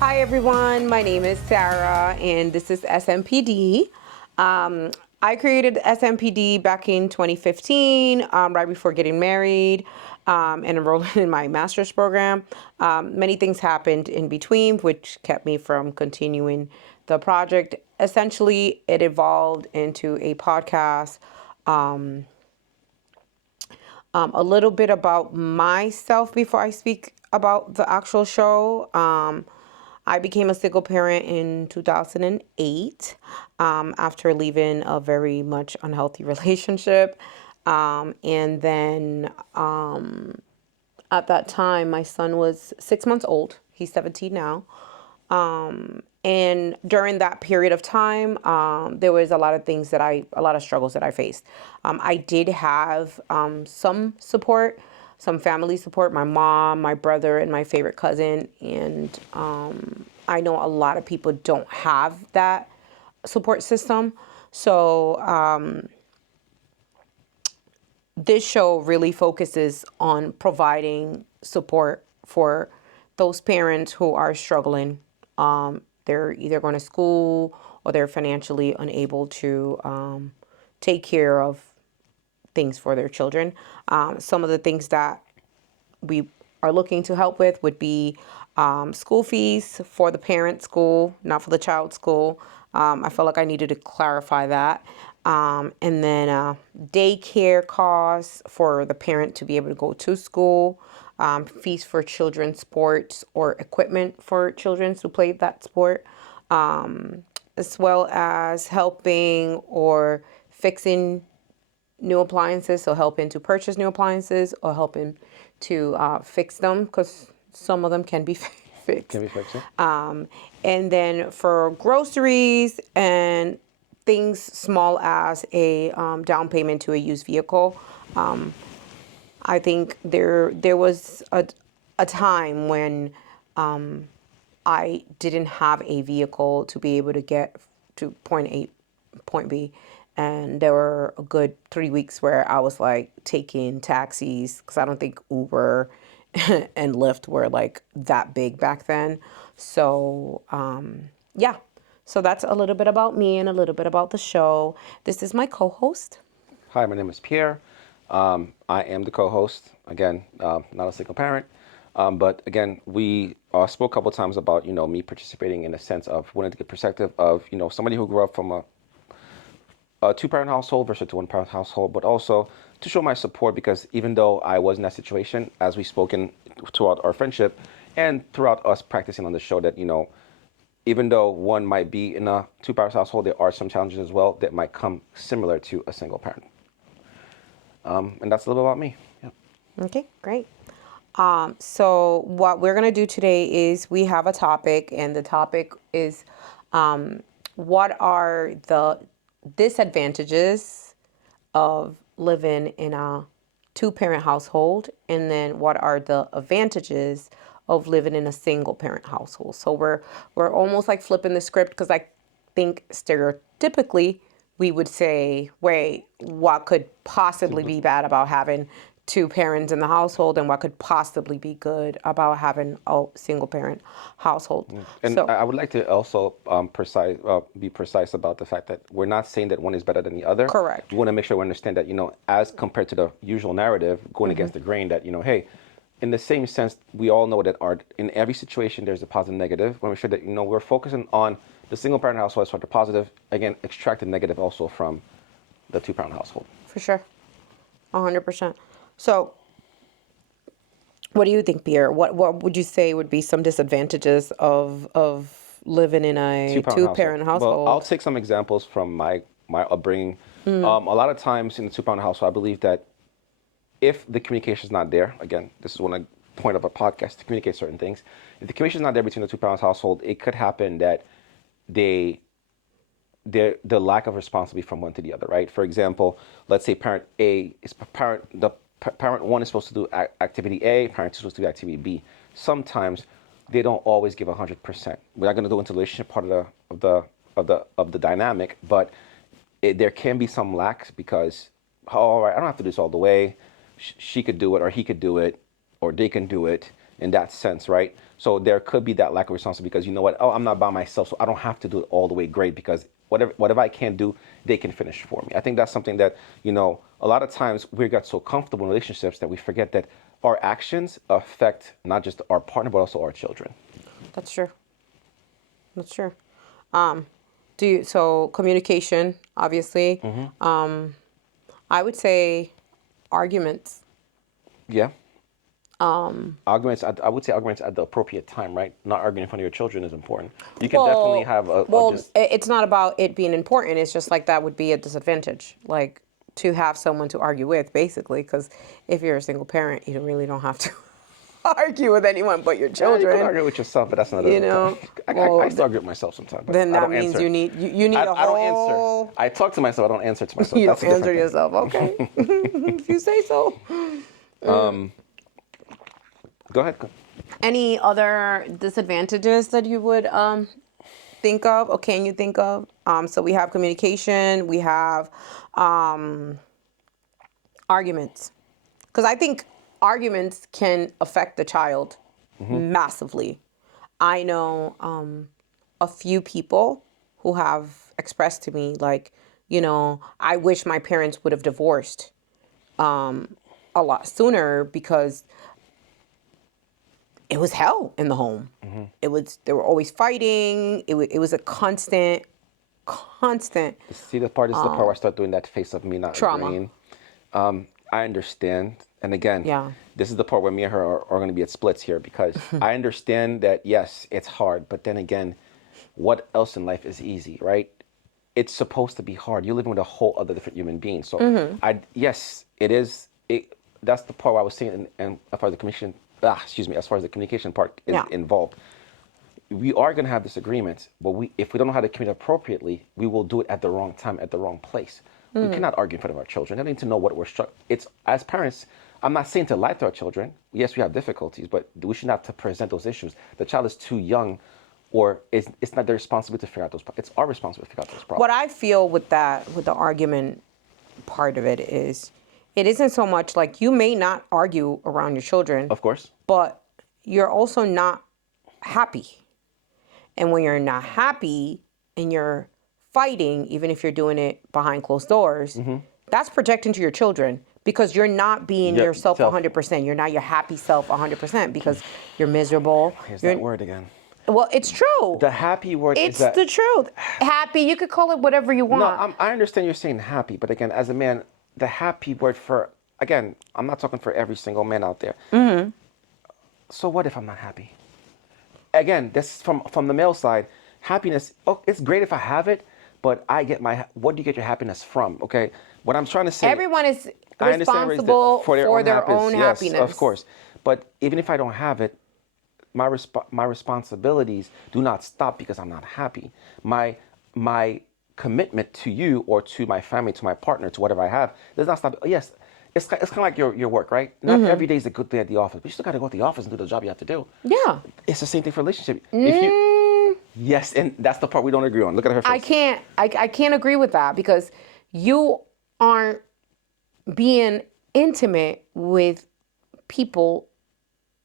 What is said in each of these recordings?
Hi everyone, my name is Sarah and this is SMPD. I created SMPD back in 2015, right before getting married and enrolled in my master's program. Many things happened in between, which kept me from continuing the project. Essentially, it evolved into a podcast. A little bit about myself before I speak about the actual show. I became a single parent in 2008 after leaving a very much unhealthy relationship. And then at that time, my son was 6 months old. He's 17 now. And during that period of time, there was a lot of things a lot of struggles that I faced. I did have some support, some family support, my mom, my brother, and my favorite cousin. And I know a lot of people don't have that support system. So this show really focuses on providing support for those parents who are struggling. They're either going to school or they're financially unable to take care of things for their children. Some of the things that we are looking to help with would be school fees for the parent school, not for the child school. I felt like I needed to clarify that. And then daycare costs for the parent to be able to go to school, fees for children's sports or equipment for children to play that sport, as well as helping or fixing new appliances, so helping to purchase new appliances or helping to fix them because some of them can be fixed. Can we fix it? And then for groceries and things small as a down payment to a used vehicle. I think there was a time when I didn't have a vehicle to be able to get to point A, point B. And there were a good 3 weeks where I was like taking taxis because I don't think Uber and Lyft were like that big back then. So, yeah. So that's a little bit about me and a little bit about the show. This is my co host. Hi, my name is Pierre. I am the co-host. Again, not a single parent, but again, we spoke a couple of times about me participating in a sense of wanting to get perspective of somebody who grew up from a two-parent household versus a one-parent household, but also to show my support because even though I was in that situation, as we've spoken throughout our friendship and throughout us practicing on the show, that even though one might be in a two-parent household, there are some challenges as well that might come similar to a single parent. And that's a little bit about me. Yeah. Okay, great. So what we're going to do today is we have a topic, and the topic is what are the disadvantages of living in a two-parent household, and then what are the advantages of living in a single-parent household. So we're almost like flipping the script because I think stereotypically we would say, wait, what could possibly be bad about having two parents in the household, and what could possibly be good about having a single parent household. And So, I would like to also be precise about the fact that we're not saying that one is better than the other. correct. We want to make sure we understand that, as compared to the usual narrative, going against the grain, that, hey, in the same sense, we all know that in every situation, there's a positive and negative. We want to make sure that, we're focusing on the single parent household for the positive, again, extract the negative also from the two parent household. For sure. 100%. So, what do you think, Pierre? What would you say would be some disadvantages of living in a two-parent Well, I'll household? take some examples from my upbringing. A lot of times in the two-parent household, I believe that if the communication is not there, again, this is one point of a podcast to communicate certain things. If the communication is not there between the two-parent household, it could happen that they the lack of responsibility from one to the other, right? For example, let's say parent A is parent one is supposed to do activity A, parent two is supposed to do activity B. Sometimes they don't always give 100%. We're not going to go into the relationship part of the dynamic, but there can be some lacks because, oh, all right, I don't have to do this all the way. She could do it, or he could do it, or they can do it in that sense, right? So there could be that lack of responsibility because you know what? Oh, I'm not by myself, so I don't have to do it all the way great because whatever I can do, they can finish for me. I think that's something that, a lot of times we get so comfortable in relationships that we forget that our actions affect not just our partner but also our children. That's true. That's true. So communication, obviously. I would say arguments. Yeah. Arguments. I would say arguments at the appropriate time, right? Not arguing in front of your children is important. You can definitely have it's not about it being important. It's just like that would be a disadvantage, like to have someone to argue with, basically. Because if you're a single parent, you really don't have to argue with anyone but your You children. can argue with yourself, but that's not. I still argue with myself sometimes. But Then I that don't means answer. you need a I don't whole. answer. I talk to myself. I don't answer to myself. You That's don't a answer different thing. yourself. Okay, if you say so. Go ahead. Any other disadvantages that you would think of, or can you think of? So we have communication, we have arguments, because I think arguments can affect the child massively. I know a few people who have expressed to me, like, I wish my parents would have divorced a lot sooner because it was hell in the home. They were always fighting. It was a constant. See, this is the part where I start doing that face of me not Trauma. agreeing. I understand. And again, Yeah. this is the part where me and her are going to be at splits here because I understand that, yes, it's hard. But then again, what else in life is easy, right? It's supposed to be hard. You're living with a whole other different human being. So, yes, it is. That's the part where I was saying, and as far as the communication, as far as the communication part is involved, we are going to have disagreements, but if we don't know how to communicate appropriately, we will do it at the wrong time, at the wrong place. We cannot argue in front of our children. They need to know what we're struck. It's as parents. I'm not saying to lie to our children. Yes, we have difficulties, but we should not to present those issues. The child is too young, or it's not their responsibility to figure out those problems. It's our responsibility to figure out those problems. What I feel with the argument part of it isn't so much like you may not argue around your children. Of course. But you're also not happy. And when you're not happy and you're fighting, even if you're doing it behind closed doors, that's projecting to your children because you're not being yourself 100%. You're not your happy self 100% because you're miserable. Here's that word again. Well, it's true. The happy word It's is that. the truth. Happy, you could call it whatever you want. No, I understand you're saying happy, but again, as a man, the happy word again, I'm not talking for every single man out there. So what if I'm not happy? Again, this is from the male side. Happiness, it's great if I have it, but what do you get your happiness from? Okay, what I'm trying to say. Everyone is I understand responsible for their own yes, happiness. Of course, but even if I don't have it, my responsibilities do not stop because I'm not happy. My commitment to you or to my family, to my partner, to whatever I have, does not stop. Yes, it's kind of like your work, right? Not every day is a good day at the office, but you still got to go to the office and do the job you have to do. Yeah. It's the same thing for a relationship. Yes, and that's the part we don't agree on. Look at her face. I can't agree with that because you aren't being intimate with people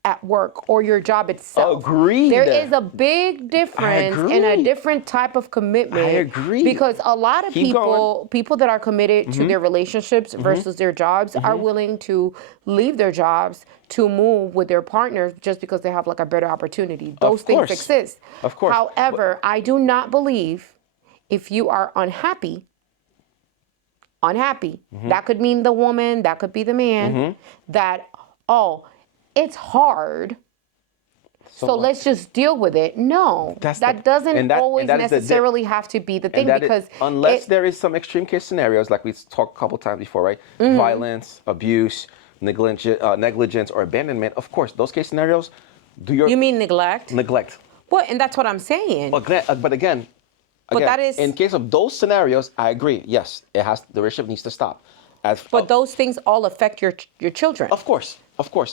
at work or your job itself. Agreed. There is a big difference and a different type of commitment. I agree. Because a lot of people that are committed to their relationships versus their jobs are willing to leave their jobs to move with their partners just because they have like a better opportunity. Those things exist. Of course. However, I do not believe if you are unhappy, that could mean the woman, that could be the man, that, it's hard, so let's just deal with it. No, that doesn't always necessarily have to be the thing because unless there is some extreme case scenarios like we talked a couple times before, right? Violence, abuse, negligence, or abandonment. Of course, those case scenarios. You mean neglect? Neglect. Well, and that's what I'm saying. But again, that is in case of those scenarios. I agree. Yes, the relationship needs to stop. But those things all affect your children. Of course.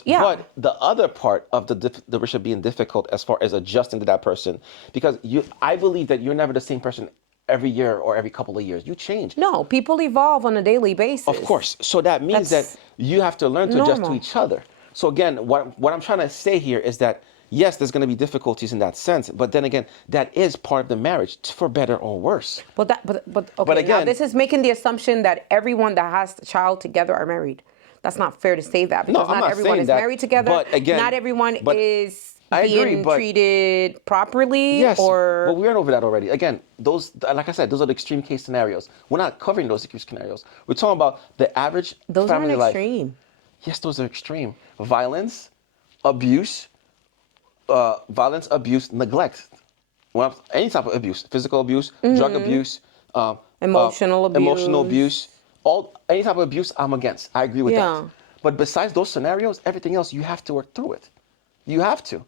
Yeah. But the other part of the relationship being difficult as far as adjusting to that person, because I believe that you're never the same person every year or every couple of years. You change. No, people evolve on a daily basis. Of course. So that means that you have to learn to adjust to each other. So again, what I'm trying to say here is that yes, there's going to be difficulties in that sense, but then again, that is part of the marriage, for better or worse. But okay. Now again- this is making the assumption that everyone that has a child together are married. That's not fair to say that because I'm not not everyone saying is that, married together. but again- not everyone but is I being agree, but- treated properly. Yes, or but we went over that already. Again, those, like I said, those are the extreme case scenarios. We're not covering those extreme scenarios. We're talking about the average those family aren't life. extreme. Yes, those are extreme. Violence, abuse, neglect. Well, any type of abuse, physical abuse, drug abuse, Emotional emotional abuse. abuse, any type of abuse, I'm against. I agree with Yeah. that. But besides those scenarios, everything else, you have to work through it. You have to.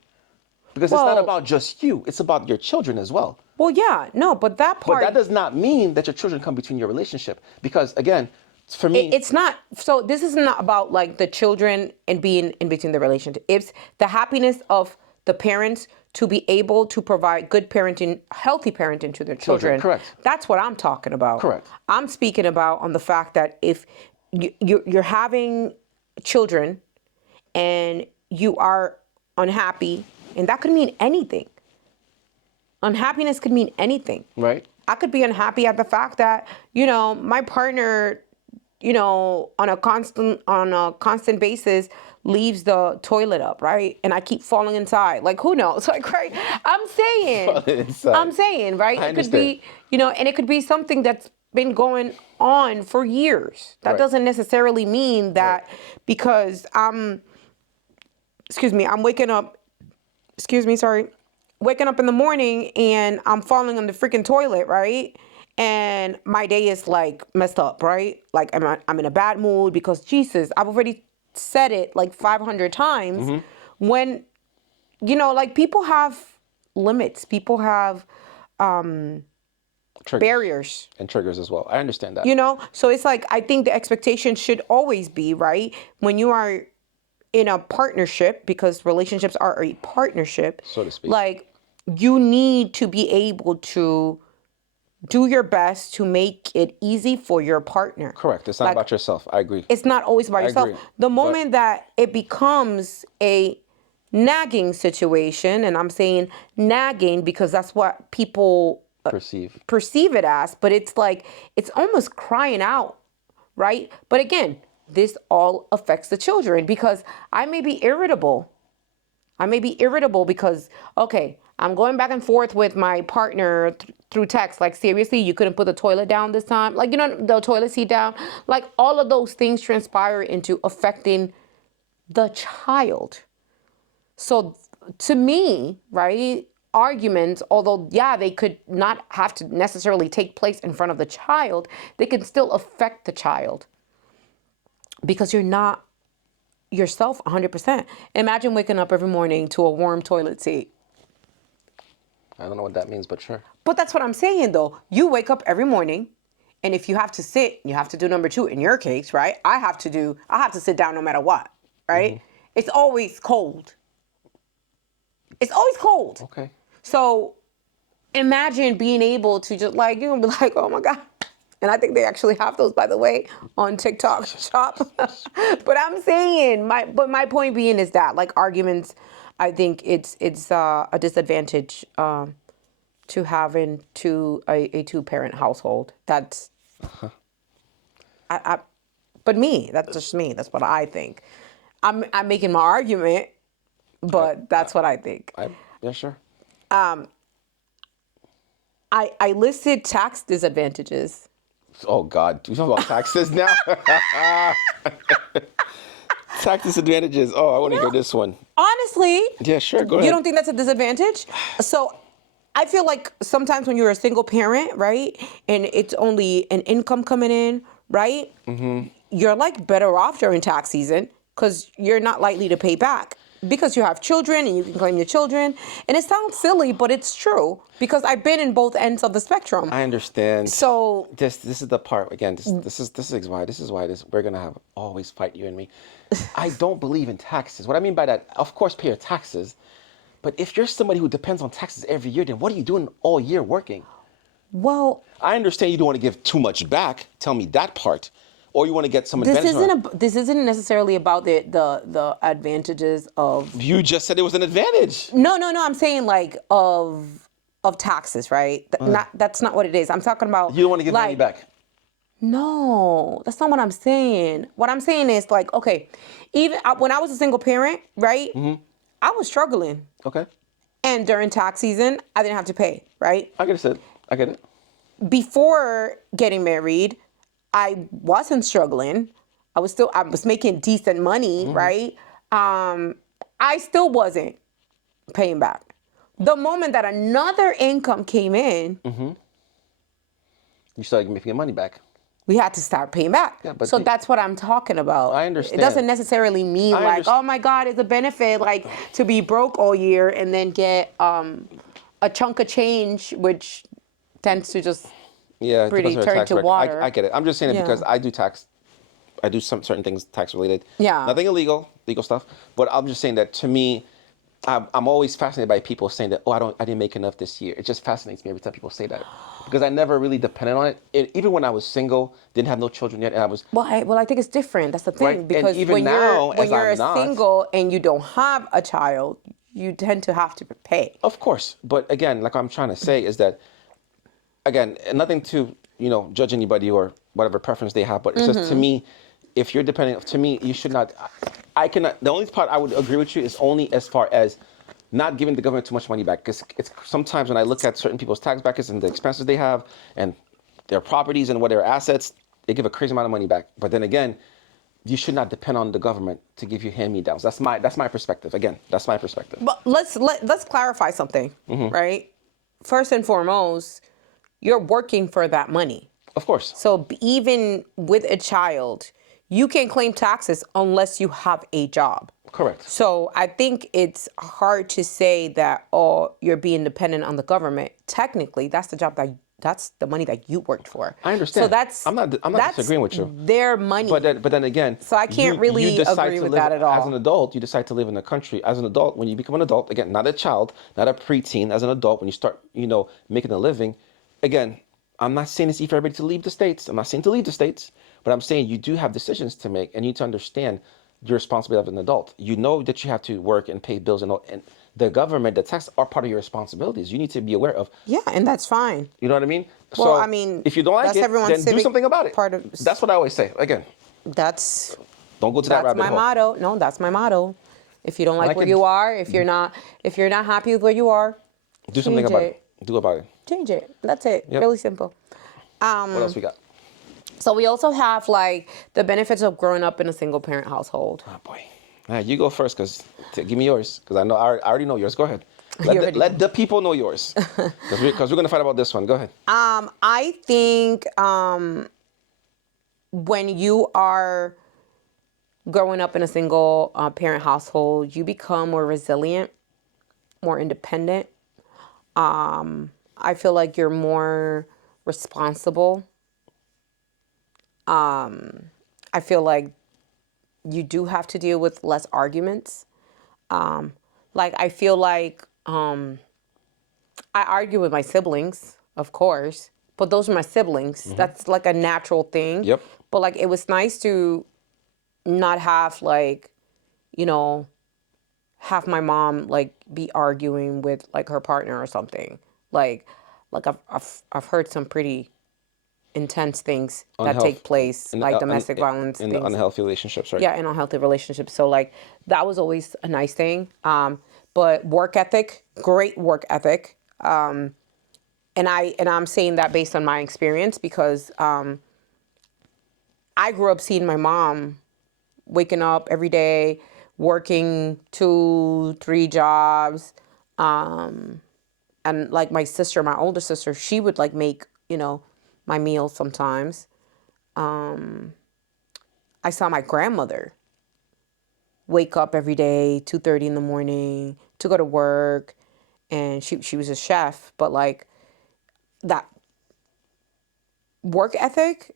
Because it's not Well- about just you, it's about your children as well. Well, yeah, no, but that part. But that does not mean that your children come between your relationship. Because again, for me, It's not. So this is not about like the children and being in between the relationship. It's the happiness of the parents to be able to provide good parenting, healthy parenting to their children. Correct. That's what I'm talking about. Correct. I'm speaking about on the fact that if you're having children and you are unhappy, and that could mean anything. Unhappiness could mean anything. right? I could be unhappy at the fact that, my partner, on a constant basis leaves the toilet up, right? And I keep falling inside. Like, who knows? Like, right? Falling inside. I'm saying, right? I It could be, and it could be something that's been going on for years. That Right. doesn't necessarily mean that because I'm waking up, waking up in the morning and I'm falling on the freaking toilet, right? And my day is like messed up, right? Like I'm in a bad mood because Jesus, I've already said it like 500 times. Mm-hmm. When, like people have limits, people have Triggers. barriers. And triggers as well. I understand that. So it's like I think the expectation should always be, right, when you are in a partnership, because relationships are a partnership, So to speak. like you need to be able to do your best to make it easy for your partner. Correct. It's not Like, about yourself. I agree. it's not always about yourself. agree. The But- moment that it becomes a nagging situation, and I'm saying nagging because that's what people perceive it as, but it's like it's almost crying out, right? But again, this all affects the children because I may be irritable. Because, okay, I'm going back and forth with my partner through text. Like, seriously, you couldn't put the toilet down this time? Like, the toilet seat down? Like, all of those things transpire into affecting the child. So, to me, right, arguments, although, yeah, they could not have to necessarily take place in front of the child, they can still affect the child because you're not yourself 100%. Imagine waking up every morning to a warm toilet seat. I don't know what that means, but sure. But that's what I'm saying, though. You wake up every morning, and if you have to sit, you have to do number 2 in your case, right? I have to sit down no matter what, right? Mm-hmm. It's always cold. It's always cold. Okay. So imagine being able to just like, you're gonna be like, oh my God. And I think they actually have those, by the way, on TikTok Shop. But I'm saying, my point being is that like arguments, I think it's a disadvantage to having a 2-parent household. That's, but that's just me. That's what I think. I'm making my argument, but that's what I think. Yeah, sure. I listed tax disadvantages. Oh God, do we talk about taxes now? Tax disadvantages. Oh, I want to hear this one. Honestly, Yeah, sure. Go ahead. you don't think that's a disadvantage? So I feel like sometimes when you're a single parent, right, and it's only an income coming in, right, you're like better off during tax season because you're not likely to pay back because you have children and you can claim your children. And it sounds silly, but it's true because I've been in both ends of the spectrum. I understand. So this is the part again. This is why we're gonna have always fight, you and me. I don't believe in taxes. What I mean by that, of course, pay your taxes. But if you're somebody who depends on taxes every year, then what are you doing all year working? well, I understand you don't want to give too much back. Tell me that part. or you want to get some This advantage. this isn't necessarily about the advantages of. You just said it was an advantage. No. I'm saying like of taxes, right? Not that's not what it is. I'm talking about. You don't want to give money like, back. No, that's not what I'm saying. What I'm saying is like, okay, even when I was a single parent, right? I was struggling, Okay. and during tax season, I didn't have to pay, right? I get it. I get it. Before getting married, I wasn't struggling. I was making decent money, right? I still wasn't paying back. The moment that another income came in, You started making your money back. we had to start paying back. Yeah, but so that's what I'm talking about. I understand. It doesn't necessarily mean I like, understand. oh my God, it's a benefit like to be broke all year and then get a chunk of change, which tends to just Yeah, it pretty depends on your turn tax to record. water. I get it. I'm just saying it Yeah. because I do tax. I do some certain things tax related. Yeah. Nothing illegal, legal stuff. But I'm just saying that to me, I'm always fascinated by people saying that, oh, I didn't make enough this year. It just fascinates me every time people say that because I never really depended on it. Even when I was single, didn't have no children yet, and I was Well, I think it's different. That's the thing. Right, and Because even when now, when as you're I'm not- single and you don't have a child, you tend to have to pay. Of course, but again, like I'm trying to say is that, again, nothing to judge anybody or whatever preference they have, but it's just to me, if you're depending, to me, you should not. I cannot. The only part I would agree with you is only as far as not giving the government too much money back, because it's sometimes when I look at certain people's tax brackets and the expenses they have and their properties and what their assets, they give a crazy amount of money back. But then again, you should not depend on the government to give you hand-me-downs. That's my perspective. Again, that's my perspective. But let's clarify something, right? First and foremost, you're working for that money. Of course. So even with a child, you can't claim taxes unless you have a job. Correct. So I think it's hard to say that, oh, you're being dependent on the government. Technically, that's the money that you worked for. I understand. So that's I'm not disagreeing with you. Their money. But then again, So I can't really decide agree to with live, that at all. As an adult, you decide to live in the country. As an adult, when you become an adult, again, not a child, not a preteen, as an adult, when you start, making a living, again, I'm not saying it's easy for everybody to leave the States. I'm not saying to leave the States, but I'm saying you do have decisions to make and you need to understand your responsibility as an adult. You know that you have to work and pay bills and the government, the tax are part of your responsibilities. You need to be aware of. Yeah, and that's fine. You know what I mean? Well, so I mean, if you don't like that's it, everyone's then do civic something about it. part of- That's what I always say. Again, That's don't go to that rabbit my hole. motto. No, that's my motto. If you don't like like where it. you are, if you're not happy with where you are, Do something change about it. Do about it. change it. That's it. Yep. Really simple. What else we got? So we also have like the benefits of growing up in a single parent household. Oh boy. All right, you go first, give me yours, because I know I already know yours. Go ahead. Let the people know yours, because we're gonna fight about this one. Go ahead. I think when you are growing up in a single parent household, you become more resilient, more independent. I feel like you're more responsible. I feel like you do have to deal with less arguments. I feel like I argue with my siblings, of course, but those are my siblings. That's like a natural thing. Yep. But like it was nice to not have have my mom like be arguing with like her partner or something. Like I've heard some pretty intense things that take place, like domestic violence in things. the unhealthy relationships, right? Yeah, in unhealthy relationships. So like that was always a nice thing. But work ethic, great work ethic. And I'm saying that based on my experience because I grew up seeing my mom waking up every day, working 2-3 jobs. And like my sister, my older sister, she would like make, my meals sometimes. I saw my grandmother wake up every day, 2:30 in the morning to go to work. And she was a chef, but like that work ethic,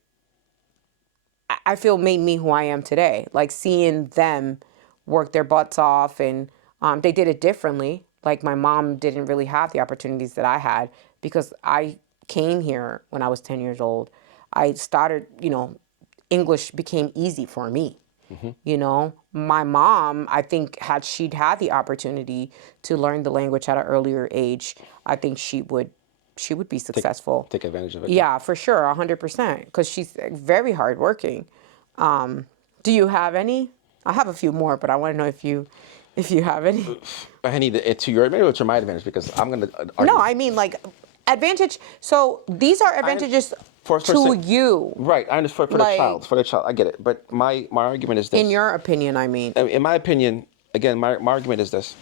I feel made me who I am today. Like seeing them work their butts off and they did it differently. Like my mom didn't really have the opportunities that I had because I came here when I was 10 years old. I started, English became easy for me. You know, my mom, I think, had she'd had the opportunity to learn the language at an earlier age, I think she would be successful. Take advantage of it. Yeah, for sure, 100%, because she's very hardworking. Do you have any? I have a few more, but I want to know if you have any. I need to your maybe it's to my advantage because I'm gonna argue. No, I mean like advantage. So these are advantages for to you, Right, I understand for the Like- child, I get it. But my argument is this. in your opinion. I mean, In my opinion, again, my argument is this.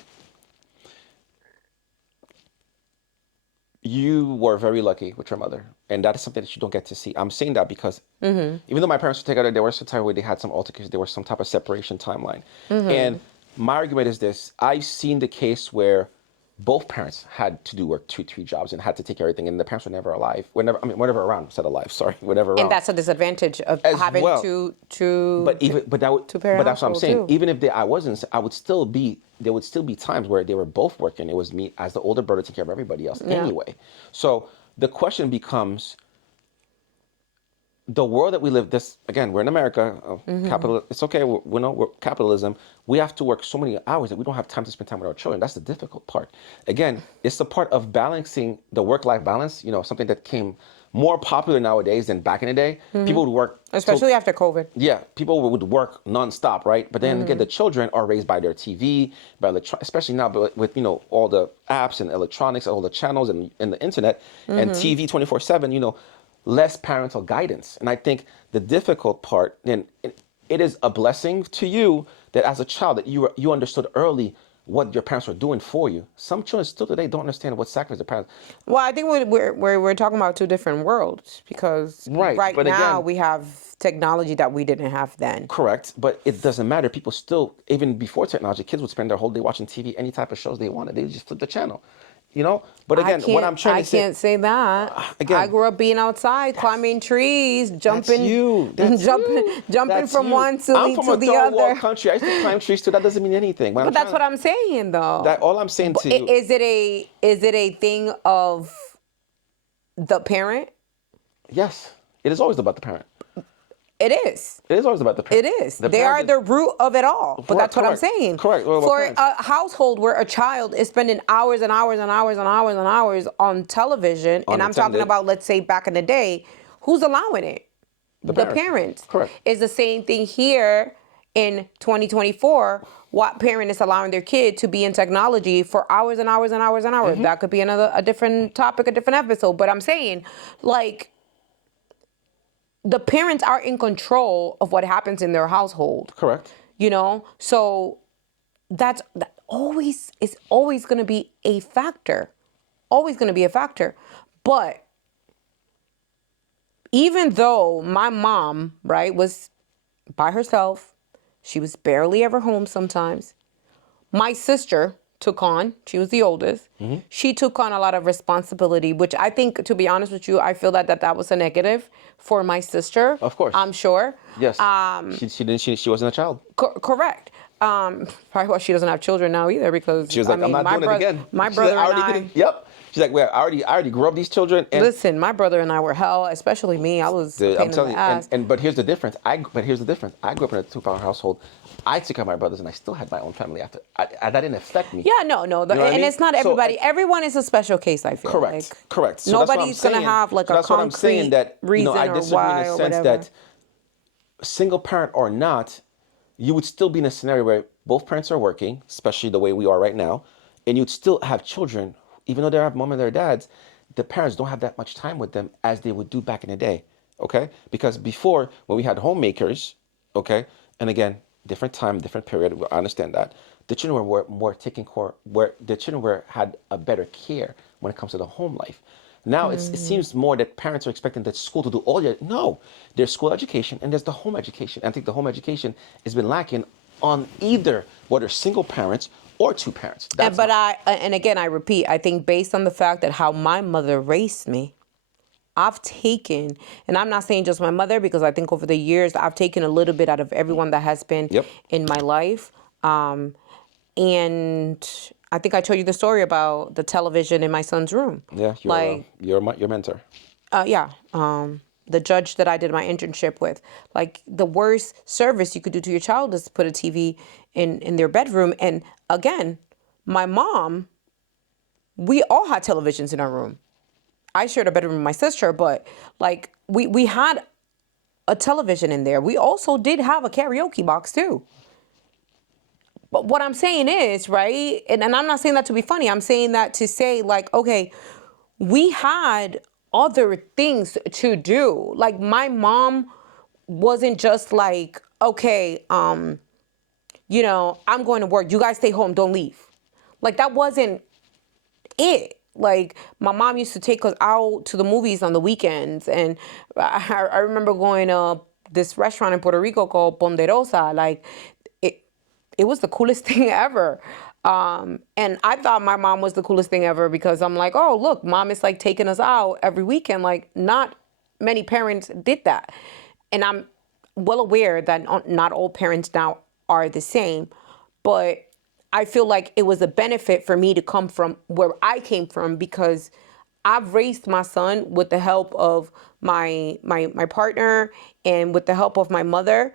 You were very lucky with your mother, and that is something that you don't get to see. I'm saying that because even though my parents were together, there was some time where they had some altercations, there was some type of separation timeline. And my argument is this: I've seen the case where both parents had to do work 2-3 jobs and had to take care of everything, and the parents were never alive. Whenever around. Said alive. Sorry, whenever around. and that's a disadvantage of As having well. to. But that's what I'm saying. too. Even if I wasn't, I would still be. There would still be times where they were both working. It was me as the older brother taking care of everybody else anyway. So the question becomes: the world that we live. This again, we're in America. Capital. It's okay. We're capitalism. We have to work so many hours that we don't have time to spend time with our children. That's the difficult part. Again, it's the part of balancing the work-life balance. You know, something that came more popular nowadays than back in the day. People would work, Especially after COVID. yeah, people would work nonstop, right? But then again, the children are raised by their TV, by especially now with all the apps and electronics, all the channels and the internet and TV 24/7. Less parental guidance. And I think the difficult part, and it is a blessing to you that as a child that you understood early what your parents were doing for you. Some children still today don't understand what sacrifice their parents. Well, I think we're talking about two different worlds because Right, but now again- we have technology that we didn't have then. Correct, but it doesn't matter. People still, even before technology, kids would spend their whole day watching TV, any type of shows they wanted. They would just flip the channel, But again, what I'm trying to say, I can't say that. again- I grew up being outside, climbing trees, jumping, That's jumping That's from you. one I'm silly from to a the third world other. country. I used to climb trees too. That doesn't mean anything. But that's what I'm saying, though. All I'm saying to you. Is it a thing of the parent? Yes, it is always about the parent. It is. It is always about the It parent. is. The They are parent the root of it all. But that's what I'm Correct. saying. Correct. Well, For parents. a household where a child is spending hours and hours and hours and hours and hours on television, and I'm talking Unattended. about, let's say, back in the day, who's allowing it? The parents. parents. Correct. It's the same thing here in 2024. What parent is allowing their kid to be in technology for hours and hours and hours and hours? Mm-hmm. That could be a different topic, a different episode. But I'm saying, like, the parents are in control of what happens in their household. Correct. So that always is always going to be a factor. Always going to be a factor. But even though my mom, right, was by herself, she was barely ever home sometimes. My sister took on, she was the oldest, she took on a lot of responsibility, which I think, to be honest with you, I feel that was a negative for my sister. Of course. I'm sure. Yes. She wasn't a child. Correct. Probably why she doesn't have children now either, because She was like, I'm not doing it again. My She's brother like, and I. did it. Yep. She's like, well, I already grew up these children. And Listen, my brother and I were hell, especially me. I was a Dude, pain I'm in telling the you, ass. but here's the difference. I grew up in a 2-parent household. I took care of my brothers, and I still had my own family after. That didn't affect me. Yeah, no. You know what I And mean? it's not So, everybody. Everyone is a special case, I feel Correct. like. Correct. So that's what I'm Nobody's going to saying. have like So a that's what I'm saying, concrete that reason I or disagree why in a or sense whatever. that single parent or not, you would still be in a scenario where both parents are working, especially the way we are right now, and you'd still have children, even though they have mom and their dads. The parents don't have that much time with them as they would do back in the day. Okay, because before when we had homemakers, okay, and again, different time, different period. I understand that the children were more taken care, where the children had a better care when it comes to the home life. Now it seems more that parents are expecting the school to do all your there's school education and there's the home education. I think the home education has been lacking on either whether single parents or 2 parents. And again, I repeat, I think based on the fact that how my mother raised me, I've taken, and I'm not saying just my mother, because I think over the years I've taken a little bit out of everyone that has been Yep. in my life. And I think I told you the story about the television in my son's room. Yeah, like your mentor. yeah. the judge that I did my internship with. Like, the worst service you could do to your child is put a TV in their bedroom. And again, my mom, we all had televisions in our room. I shared a bedroom with my sister, but like we had a television in there. We also did have a karaoke box too. But what I'm saying is, right, and I'm not saying that to be funny. I'm saying that to say, like, okay, we had other things to do. Like, my mom wasn't just like, okay, you know, I'm going to work. You guys stay home. Don't leave. Like, that wasn't it. Like, my mom used to take us out to the movies on the weekends. And I remember going to this restaurant in Puerto Rico called Ponderosa. Like, it was the coolest thing ever. And I thought my mom was the coolest thing ever because I'm like, oh, look, mom is like taking us out every weekend. Like, not many parents did that. And I'm well aware that not all parents now are the same. But I feel like it was a benefit for me to come from where I came from because I've raised my son with the help of my partner and with the help of my mother.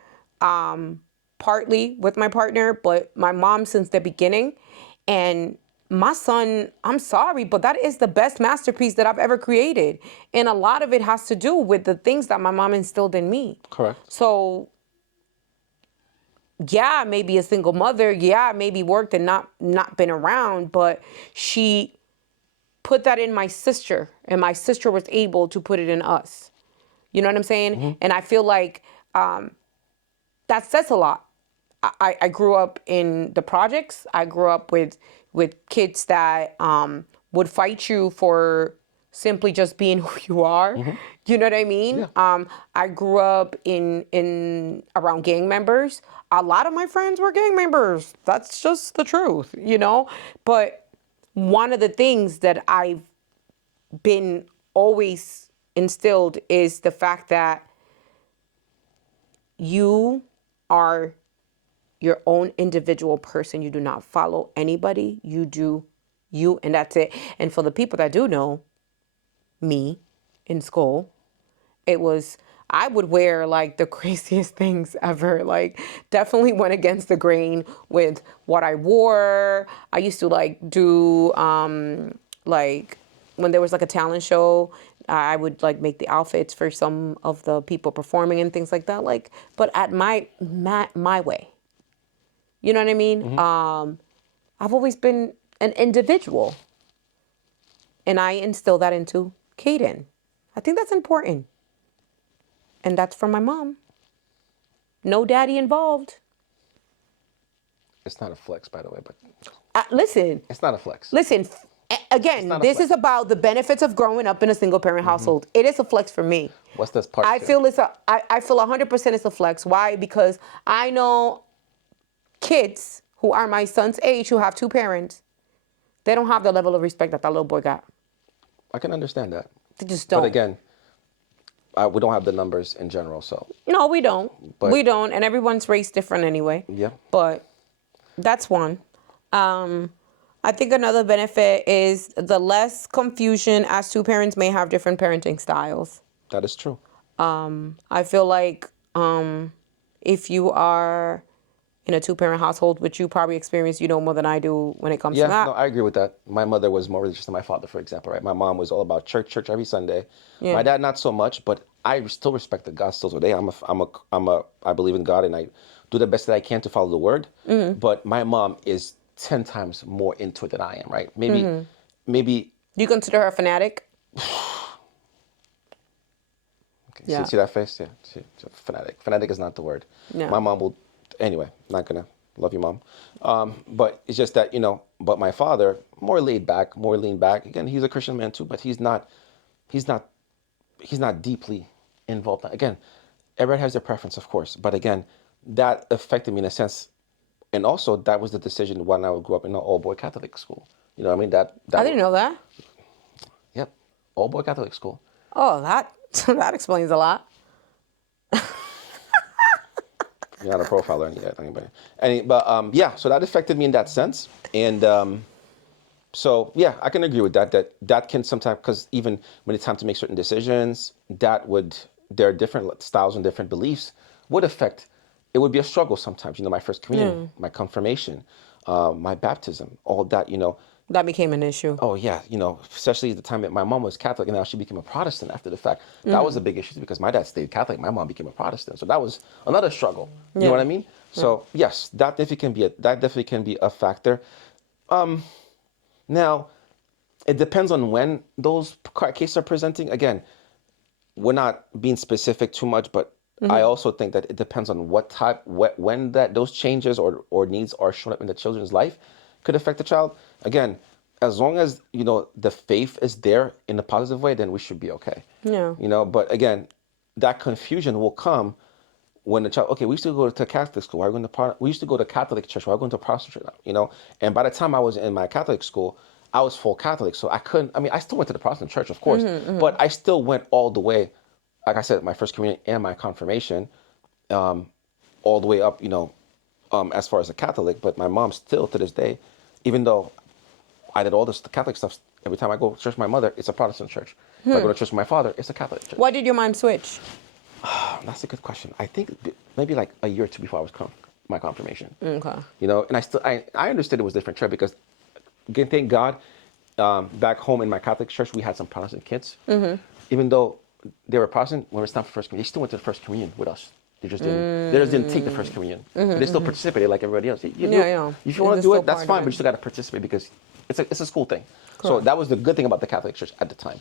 Partly with my partner, but my mom since the beginning. And my son, I'm sorry, but that is the best masterpiece that I've ever created. And a lot of it has to do with the things that my mom instilled in me. Correct. So, yeah, maybe a single mother. Yeah, maybe worked and not been around, but she put that in my sister, and my sister was able to put it in us. You know what I'm saying? Mm-hmm. And I feel like that says a lot. I grew up in the projects. I grew up with kids that would fight you for simply just being who you are. Mm-hmm. You know what I mean? Yeah. I grew up in around gang members. A lot of my friends were gang members. That's just the truth, you know? But one of the things that I've been always instilled is the fact that you are your own individual person. You do not follow anybody. You do you, and that's it. And for the people that do know me in school, it was, I would wear like the craziest things ever. Like, definitely went against the grain with what I wore. I used to like do like when there was like a talent show, I would like make the outfits for some of the people performing and things like that. Like, but at my way. You know what I mean? Mm-hmm. I've always been an individual. And I instill that into Caden. I think that's important. And that's from my mom. No daddy involved. It's not a flex, by the way, but listen. It's not a flex. Listen, again, this is about the benefits of growing up in a single parent household. It is a flex for me. What's this part? I feel 100% it's a flex. Why? Because I know kids who are my son's age who have two parents, they don't have the level of respect that little boy got. I can understand that. They just don't. But again, we don't have the numbers in general, so. No, we don't. We don't, and everyone's raised different anyway. Yeah. But that's one. I think another benefit is the less confusion as two parents may have different parenting styles. That is true. I feel like if you are in a two-parent household, which you probably experience, you know more than I do when it comes to that. Yeah, no, I agree with that. My mother was more religious than my father, for example, right? My mom was all about church every Sunday. Yeah. My dad, not so much, but I still respect that God still today. I believe in God, and I do the best that I can to follow the word. Mm-hmm. But my mom is 10 times more into it than I am, right? Maybe. Do you consider her a fanatic? Okay. Yeah. See that face? Yeah, she's a fanatic. Fanatic is not the word. No. My mom will. Anyway, not gonna love you, mom. But it's just that, but my father, more laid back. Again, he's a Christian man too, but he's not deeply involved. Again, everyone has their preference, of course. But again, that affected me in a sense. And also that was the decision when I grew up in an all-boy Catholic school. You know what I mean? That I didn't know that. Yep. All-boy Catholic school. Oh, that explains a lot. You're not a profiler anybody. But yeah, so that affected me in that sense. And so yeah, I can agree with that. That can sometimes, because even when it's time to make certain decisions, that would their different styles and different beliefs would affect. It would be a struggle sometimes. My first communion, my confirmation, my baptism, all that. That became an issue. Oh yeah, especially at the time that my mom was Catholic and now she became a Protestant after the fact. That was a big issue because my dad stayed Catholic, my mom became a Protestant, so that was another struggle. You know what I mean? So yes, that definitely can be a factor. Now, it depends on when those cases are presenting. Again, we're not being specific too much, but I also think that it depends on when those changes or needs are shown up in the children's life could affect the child. Again, as long as the faith is there in a positive way, then we should be okay. Yeah. But again, that confusion will come when the child. Okay, we used to go to Catholic school. We used to go to Catholic church. We're going to Protestant church now. And by the time I was in my Catholic school, I was full Catholic, so I couldn't. I mean, I still went to the Protestant church, of course, but I still went all the way. Like I said, my first communion and my confirmation, all the way up, as far as a Catholic. But my mom still, to this day, even though I did all this the Catholic stuff, every time I go to church with my mother, it's a Protestant church. If I go to church with my father, it's a Catholic church. Why did your mom switch? That's a good question. I think maybe like a year or two before I was my confirmation. Okay. And I understood it was different church because, again, thank God, back home in my Catholic church, we had some Protestant kids. Even though they were Protestant, when it was time for first communion, they still went to the first communion with us. They just didn't take the first communion. But they still participated like everybody else. If you want to do it, that's fine, but you still got to participate because it's a school thing. Correct. So that was the good thing about the Catholic Church at the time.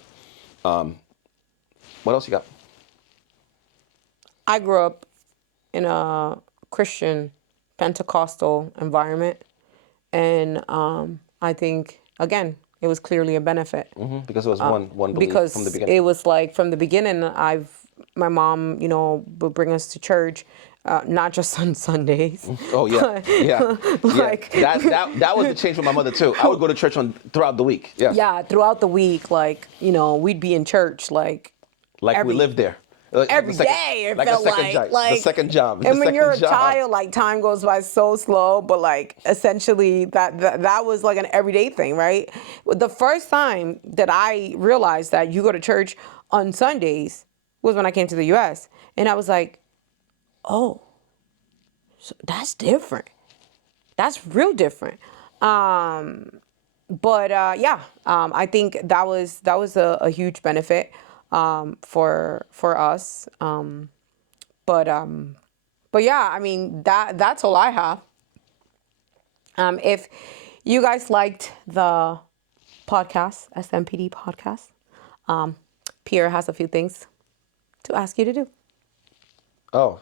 What else you got? I grew up in a Christian Pentecostal environment, and I think again it was clearly a benefit. Because it was one belief Because from the beginning. it was like from the beginning, my mom, would bring us to church, not just on Sundays. Oh yeah, yeah. Like that was the change for my mother too. I would go to church throughout the week. Yeah. Yeah, throughout the week, we'd be in church like we lived there. Every day it felt like the second job. And when you're a child, time goes by so slow, but essentially that was like an everyday thing, right? The first time that I realized that you go to church on Sundays was when I came to the US, and I was like, oh, so that's different. That's real different. I think that was a huge benefit for us. But yeah, I mean that's all I have. If you guys liked the podcast, SMPD podcast, Pierre has a few things to ask you to do. Oh,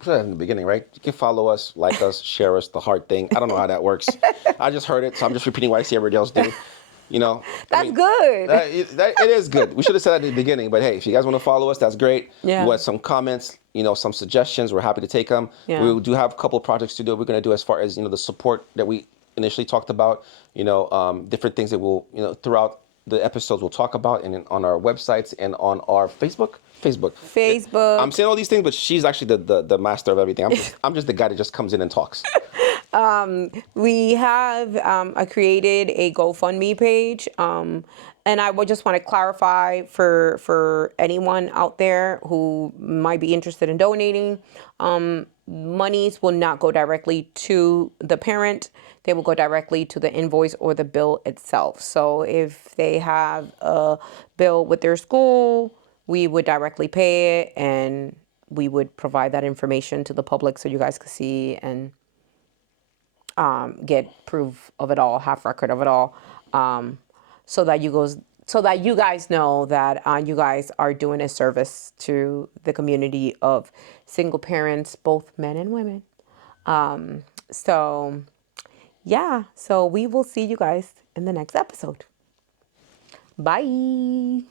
I said that in the beginning, right? You can follow us, like us, share us, the heart thing. I don't know how that works. I just heard it, so I'm just repeating what I see everybody else do. That's good. It is good. We should have said that in the beginning, but hey, if you guys want to follow us, that's great. Yeah. You want some comments, some suggestions, we're happy to take them. Yeah. We do have a couple of projects to do. We're going to do as far as, the support that we initially talked about, different things that we'll, throughout the episodes we'll talk about and on our websites and on our Facebook. I'm saying all these things, but she's actually the master of everything. I'm just the guy that just comes in and talks. We have created a GoFundMe page, and I would just want to clarify for anyone out there who might be interested in donating. Monies will not go directly to the parent. They will go directly to the invoice or the bill itself. So if they have a bill with their school, we would directly pay it, and we would provide that information to the public so you guys could see and get proof of it all, half record of it all, so that you guys know that you guys are doing a service to the community of single parents, both men and women. So we will see you guys in the next episode. Bye.